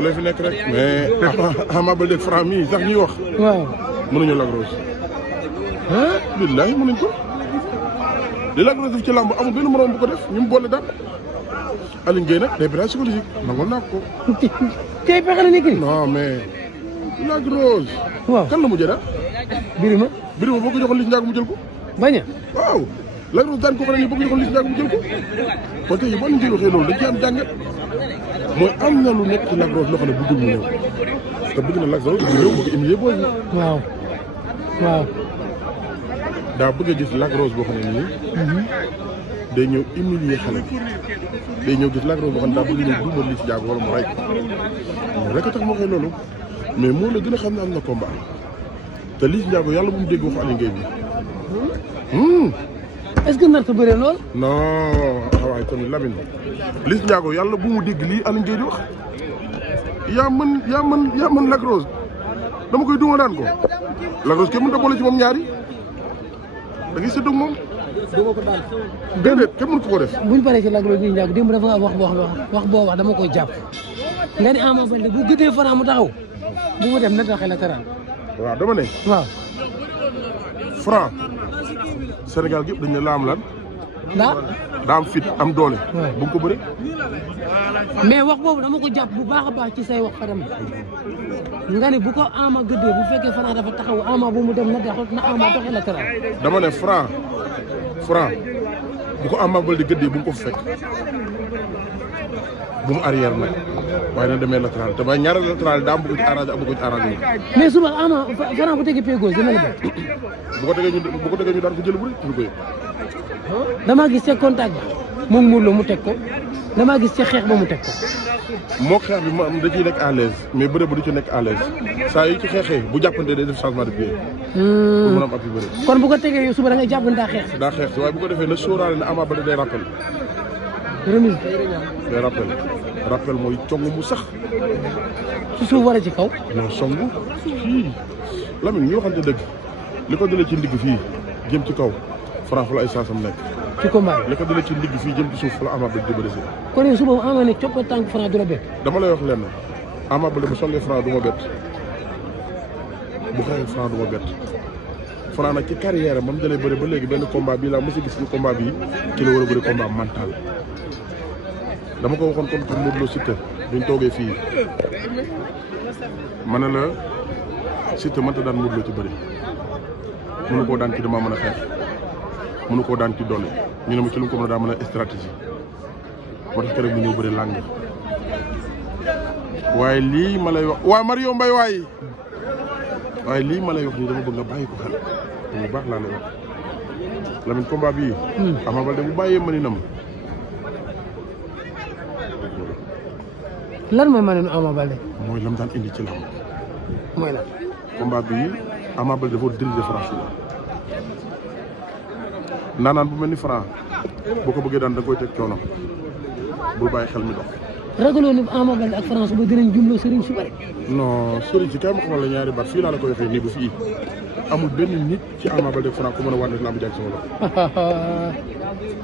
lay fi nekk rek mais Ama Baldé Franc mii sax ñuy wax. waaw mënuñu Lac Rose. ah. billahi mënuñ ko. li Lac Rose def ci làmb amul benn moroom bu ko def ñu mu boole daal. Alioune Gueye nag day pétage psychologique nangol naa ko. tey pexe la nekk nii. non mais Lac Rose. waaw kan la mujjee daal. Birima. Birima boo ko joxoon Liss Ndiago mu jël ko. bañ a. waaw Lac Rose daan ko xam ne boo ko joxoon Liss Ndiago mu jël ko. kon tey boo leen jël waxee loolu dañ ci am jàngat mooy am na lu nekk ci Lac Rose loo xam ne bëggul mu ñëw parce que bëgg na Lac Rose bu ñëw bëgg humilier booy bi. waaw waaw. daa bëgg a gis Lac Rose boo xam ne nii. day ñëw humilier xale bi day ñëw gis Lac Rose boo xam ne daa bëgg ñëw duumal Liss Ndiago wala mu ray ko moom rek a tax moo koy loolu mais moo la gën a xam ne am na combat te Liss Ndiago yàlla bu mu dégg waxu Alioune Gueye bi. est-ce que nar ta bëree lool. non xawaay tamit Lamine Liss Ndiago yàlla bu mu dégg lii Alioune Gueye di wax yaa mën Lac Rose dama koy duma daan ko Lac Rose kenn mënut a boole ci moom ñaari da ngay séddoo ak moom. duma ko daan. déedéet kenn mënu ko def. buñ paree ci Lac Rose Liss Ndiago démb dafa wax boo wax dama koy jàpp nga ni Ama Baldé bu gëddee Franc mu taxaw bu mu dem na taxee la taraan. waaw dama ne. waaw. Franc Sénégal gépp dañ ne la am lan. daa am fit am doole. bu ko bëri. mais wax boobu dama ko jàpp bu baax a baax ci say wax Fadam nga ne bu ko Ama gëddee bu fekkee Franc dafa taxaw Ama bu mu dem na Ama doxee la taraan. dama ne Franc bu ko Ama Baldé gëddee bu mu ko fekk bu mu arrière nag waaye na demee latéral te ba ñaari latéral daa am bëgg ci arrangé ak bëgg ci arrangé. mais suba Ama Franc bu tegee pied gauche dina la bett. bu ko tegee ñu daan ko jël bu rek ñu koy. damaa gis ca contact bi moom Modou Lo mu teg ko damaa gis ca xeex ba mu teg ko. moo xeex bi ma am da ciy nekk à l'aise mais bëre bu du ci nekk à l'aise saa yi ci xeexee bu jàppante day def changement de pied. pour mën a am appui bëre. kon bu ko tegee yow suba da ngay jàpp ne daa xeex. daa xeex si waaye bu ko defee na sóoraale ne Ama Baldé day rappel. remise. day rappel mooy cong mu sax. ci suuf war a ci kaw. non songu fii Lamine ñu waxante dëgg li ko dalee ci ndigg fii jëm ci kaw Franc fa la ay saasam nekk. ci combat bi li ko dalee ci ndigg fii jëm ci suuf fa la Ama Baldé di bëre si. kon yow suba Ama ne coppee tànk Franc du la bett. dama lay wax lenn Ama Baldé bu songee Franc du ma bett bu xeexee Franc du ma bett Franc nag ci carrière am ba mu dalee bëre ba léegi benn combat bii laa mos a gis ci combat bii ci la war a bëri combat mental. dama ko waxoon contre Modou Lo Siteu duñ toogee fii ma ne la Siteu mënta daan Modou Lo ci bëri mënu koo daan ci dama mën a xeex mënu koo daan ci doole ñu ne ma ci lu ko mën a daa mën a stratégie moo tax keroog ñu ñëw bëri làng waaye lii ma lay wax waaw Mario Mbaye waaye lii ma lay wax nii dama bëgg nga bàyyi ko xel bu baax laa lay wax Lamine combat bii Ama Baldé bu bàyyee mëninam lan mooy mëninu Ama Baldé. mooy lam daan indi ci lamb. mooy lan. combat bii Ama Baldé dafa diriger Franc suba naanaan bu mel ni Franc boo ko bëggee daan da nga koy teg coono bul bàyyi xel mi dox. ragaloo ni Ama Baldé ak France ba dinañ jumloo sëriñ su bari. non sëriñ si kay ma xamal la ñaari baat fii laa la koy waxee nii ba fii amul benn nit ci Ama Baldé ak Franc ku mën a wane lamb jàng sama loxo.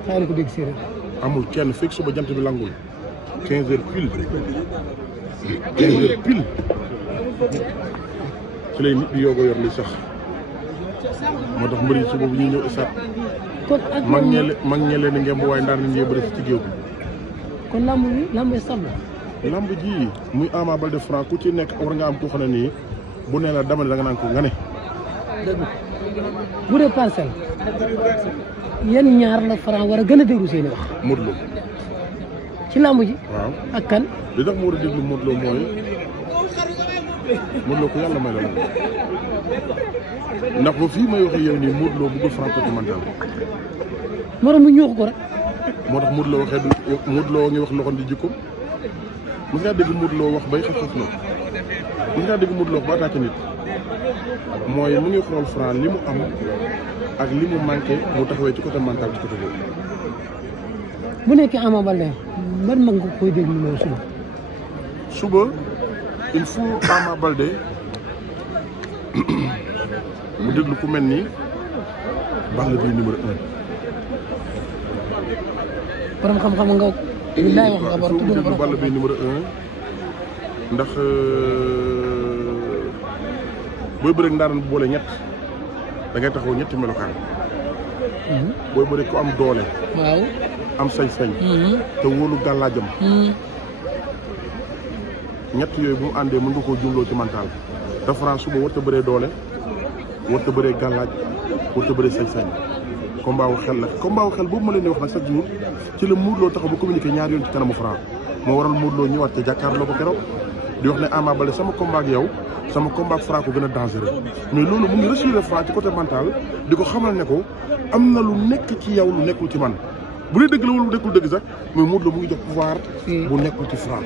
xaaral ko dégg séeréer. amul kenn fekk suba jant bi langul 15 heures pile 15 heures pile ci lay nit di yoog a yor li sax moo tax mbëri suba bu ñuy ñëw isaat. kon ak mag ñe leen ngemb waaye ndaan nañ bëri ci géew bi. kon lamb sab la. lamb ji muy Ama Baldé Franc ku ci nekk war nga am koo xam ne nii bu nee la dama ne da nga naan ko nga ne. dëgg bu dee Parcelles yan ñaar la Franc war a gën a déglu seen i wax. Modou Lo. ci lamb ji. waaw ak kan. li tax mu war a déglu Modou Lo mooy Modou Lo ku yàlla may la la ndax ba fii may waxee yow nii Modou Lo bëggul Franc côté mental. morom mu ñuux ko rek. moo tax Modou Lo waxee du Modou Lo ngi wax loxoon di jikkoom mos ngaa dégg Modou Lo wax bay xas-xas la mos ngaa dégg Modou Lo wax ba attaqué nit mooy mu ngi xool Franc li mu am ak li mu manqué mu taxawee ci côté mental ci côté boobu. bu nekkee Ama Baldé ban mag nga koy déglu loolu suba. suba il faut Ama Baldé mu déglu ku mel ni Balla Gaye numéro 1. borom xam-xam nga. billaay wax nga war a tudd Balla Gaye numéro 1 ndax booy bëreeg ndaanaan bu boole ñett da ngay taxaw ñetti melokaan. booy bëreeg ku am doole. waaw am sañ-sañ. te wóolu gàllaajam. ñett yooyu bu mu àndee mën nga koo jumloo ci mental. te Franc suba warut a bëree doole warut a bëree gàllaaj warut a bëree sañ-sañ. combat wu xel la combat wu xel boobu ma leen di wax nag chaque jour ci la Modou Lo taxaw bu communiqué ñaari yoon ci kanamu Franc moo waral Modou Lo ñëwaat ca jàkkaarloo ko keroog di wax ne Ama Baldé sama combat ak yow sama combat ak Franc ko gën a dangereux mais loolu mu ngi rassuré Franc ci côté mental di ko xamal ne ko am na lu nekk ci yow lu nekkul ci man bu dee dëgg la wala bu nekkul dëgg sax mais Modou Lo mu ngi jox pouvoir bu nekkul ci Franc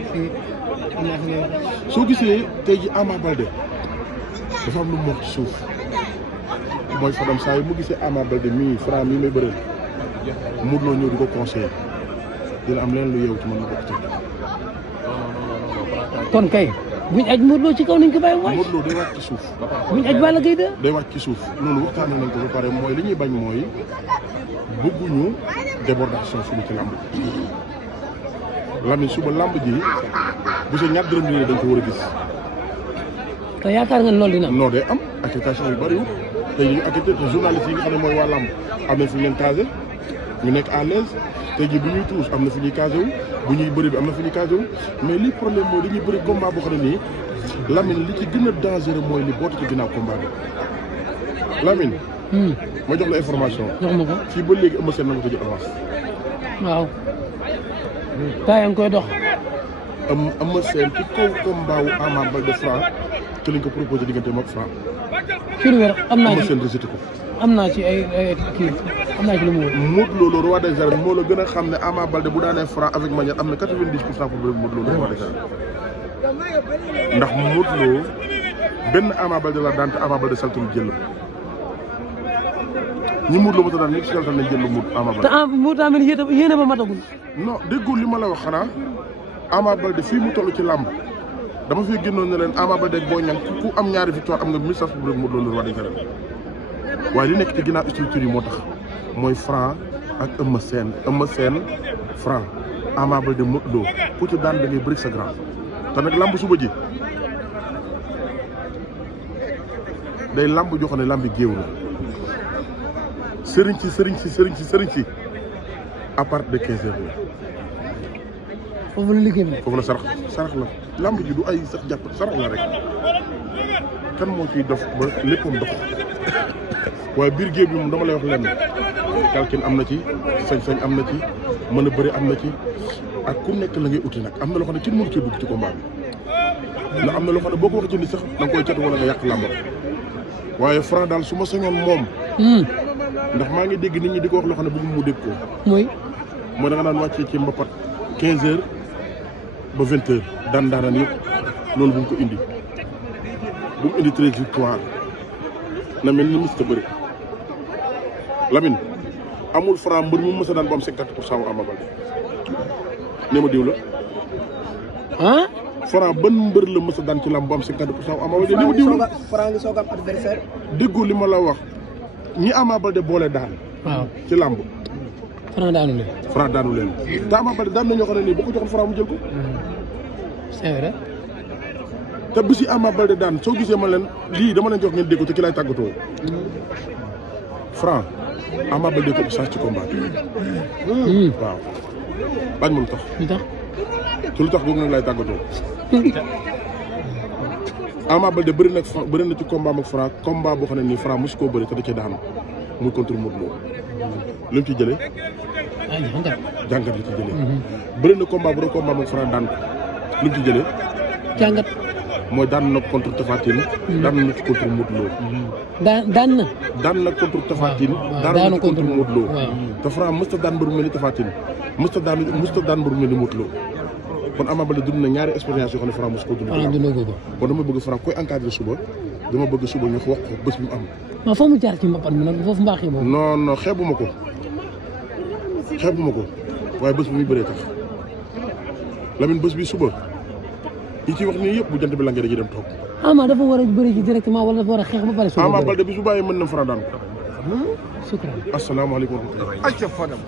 soo gisee tey ji Ama Baldé dafa am lu mu wax ci suuf mooy Fadam saa yi mu gisee Ama Baldé mii Franc mii may bëreel Modou Lo ñëw di ko conseillé dina am leen lu yeewu ci man lu bokk ci. kon kay buñ aj Modou Lo ci kaw nañ ko bàyyi waay. Modou Lo day wàcc ci suuf. buñ aj Balla Gaye de. day wàcc ci suuf loolu waxtaanee nañ ko ba pare mooy li ñuy bañ mooy bëgguñu débordation suñu ci làmb ji. Lamine suba làmb ji bu sa ñaar dërëm dañ ko war a gis. te yaakaar nga loolu dina am. non day am accréditation yu bëriwul tey ñu accrédité te journaliste yi nga xam ne mooy waa làmb am nañ fu ñu leen casé ñu nekk à l'aise tey jii bu ñuy tuus am na fu ñuy casé wu bu ñuy bëri bi am na fu ñuy casé wu mais li problème mooy dañuy bëri combat boo xam ne nii Lamine li ci gën a dangereux mooy li bootu ci ginnaaw combat bi Lamine. ma jox la information. jox ma ko fii ba léegi Eumeu Sène na nga ko jël avance. waaw. taa yaa ngi koy dox. Eumeu Sène ci kaw combat wu Ama Baldé Franc ci lañ ko proposé diggante moom Franc. ci lu wér am naa Eumeu ci Sène rejeté ko. am naa ci ay kii am naa ci lu mu wóor. Modou Lo roi des arènes moo la gën a xam ne Ama Baldé bu daanee Franc avec manière am na 90% pour bëre Modou Lo roi des arènes ndax Modou Lo benn Ama Baldé la daan te Ama Baldé saltul jël ñi Modou Lo ba daan ñëpp saltal nañ jël Ama Baldé. te mu tamit yéene ba matagul. non déggul li ma la wax xanaa Ama Baldé fii mu toll ci làmb dama fi génnoon ne leen Ama Baldé ak Boy Niang ku am ñaari victoire am nga 1000% pour bëre Modou Lo roi des arènes waaye li nekk ci ginnaaw structure yi moo tax mooy Franc ak Eumeu Sène Franc Ama Baldé Modou Lo ku ci daan da ngay bëri sa grand te nag lamb suba ji day lamb joo xam ne lambi géew la sëriñ si à partir de 15 heures la. foofu la liggéey bi. foofu la sarax la lamb ji du ay sax jàpp sarax la rek kan moo ciy dof ba léppam dox. waaye biir géew bi moom dama lay wax lenn kalkin am na ci sañ-sañ am na ci mën a bëri am na ci ak ku nekk la ngay uti nag am na loo xam ne kenn mënu cee dugg ci combat bi ndax am na loo xam ne boo ko wax ci ni sax da nga koy catu wala nga yàq làmbam waaye Franc daal su ma sañoon moom ndax maa ngi dégg nit ñi di ko wax loo xam ne bëgg mu dégg ko mooy da nga naan wàccee ci mbapat 15 heures ba 20 heures daan yëpp loolu bu mu ko indi bu mu indi 13 victoire na mel ni mës ta bëri Lamine amul Franc mbër mu mës a daan bu am 50% wu Ama Baldé nee ma diw la ah Franc ban mbër la mës a daan ci lamb bu am 50% wu Ama Baldé nee ma diw la Franc ngi soog am adversaire déggoo li ma la wax ñi Ama Baldé boole daan waaw ci lamb Franc daanu leen te Ama Baldé daan na ñoo xam ne nii boo ko joxoon Franc mu jël ko c'est vrai te bis yi Ama Baldé daan soo gisee ma leen lii dama leen jox ngeen dégg ko te ki lay tàggatoo Franc Ama Baldé ko chance ci combat bi waaw bañ ma lu tax lu tax ci lu tax boobu nag lay tàggatoo Ama Baldé bëri na ci combat ak Franc combat boo xam ne nii Franc mosu koo bëri te da cee daanu muy contre Modou Lo lu mu ci jëlee jàngat li ci jëlee bëri na combat bu doon combat ak Franc daan ko lu mu ci jëlee jàngat mooy daan na contre Tapha Tine daan na ci contre Modou Lo daan na contre Tapha Tine daan na contre Modou Lo te Franc mësta daan mbër mu mel ni Tapha Tine mësta daan mbër mu mel ni Modou Lo kon Ama Baldé dund na ñaari expérience yoo xam ne Franc mos ko dund kon dama bëgg Franc koy encadré suba dama bëgg suba ñu wax ko bés bi mu am waaw foo mu jaar ci mbapat mi nag foofu mbaaxee boobu non xeebuma ko waaye bés bi muy bëree tax Lamine bés bi suba yi ci wax nii yëpp bu jant bi langee dañuy dem toog Ama dafa war a bëri ji directement wala dafa war a xeex ba pare Ama Baldé bi su bàyyee mën na Franc daan ko shukran asalaamaaleykum wa rahmatulah